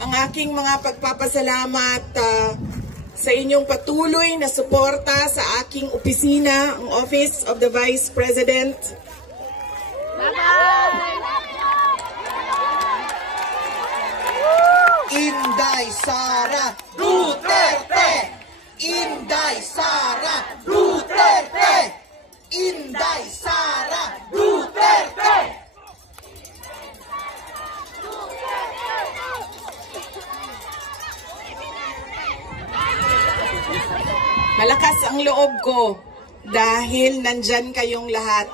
ang aking mga pagpapasalamat sa inyong patuloy na suporta sa aking opisina, ang Office of the Vice President. Inday Sara Duterte! Inday Sara Duterte! Inday Sara Duterte! Malakas ang loob ko dahil nandyan kayong lahat.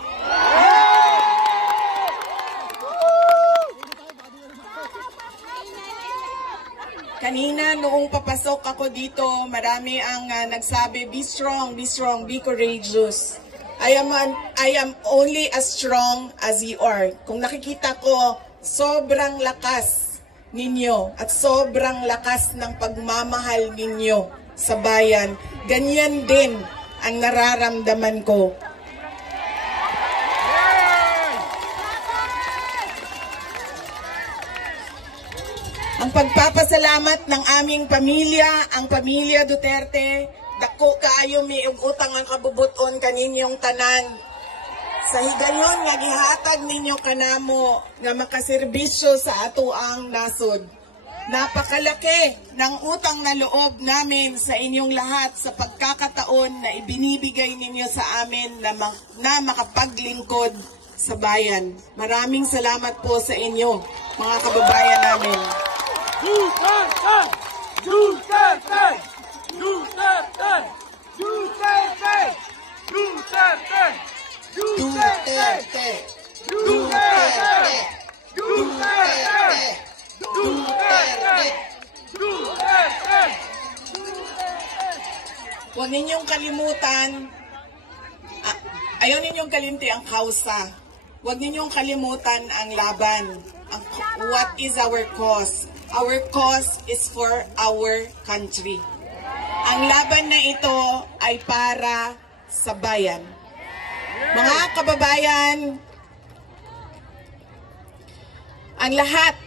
Kanina noong papasok ako dito, marami ang nagsabi, be strong, be courageous. I am only as strong as you are. Kung nakikita ko, sobrang lakas ninyo at sobrang lakas ng pagmamahal ninyo sa bayan. Ganyan din ang nararamdaman ko. Ang pagpapasalamat ng aming pamilya, ang pamilya Duterte, dako kaayo may utang ang kabubuton kaninyong tanan. Sa higayon nga gihatag ninyo kanamo nga makaserbisyo sa atoang nasod. Napakalaki ng utang na loob namin sa inyong lahat sa pagkakataon na ibinibigay ninyo sa amin na makapaglingkod sa bayan. Maraming salamat po sa inyo, mga kababayan namin. Duterte! Duterte! Duterte! Duterte! Duterte! Duterte! Duterte! Duterte! Duterte! Duterte! Huwag ninyong kalimutan, ayaw ninyong kalimti ang kausa. Huwag ninyong kalimutan ang laban. What is our cause? Our cause is for our country. Ang laban na ito ay para sa bayan. Mga kababayan, ang lahat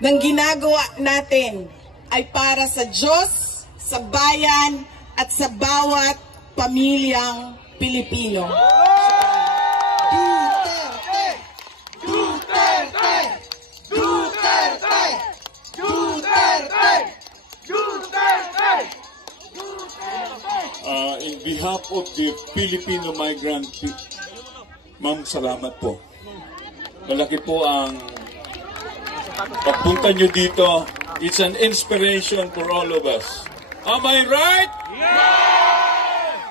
ng ginagawa natin ay para sa Diyos, sa bayan, at sa bawat pamilyang Pilipino. Duterte! Duterte! Duterte! Duterte! Duterte! In behalf of the Filipino migrant, ma'am, salamat po. Malaki po ang pagpunta nyo dito. It's an inspiration for all of us. Am I right? Yeah!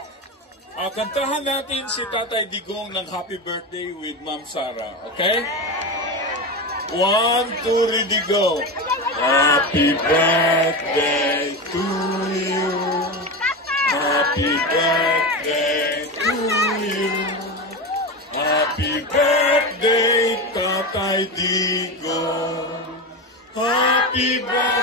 Kantahan natin si Tatay Digong ng Happy Birthday with Ma'am Sara. Okay? 1, 2, ready, go. Happy birthday to you. Happy birthday to you. Happy birthday, Tatay Digong. Happy birthday.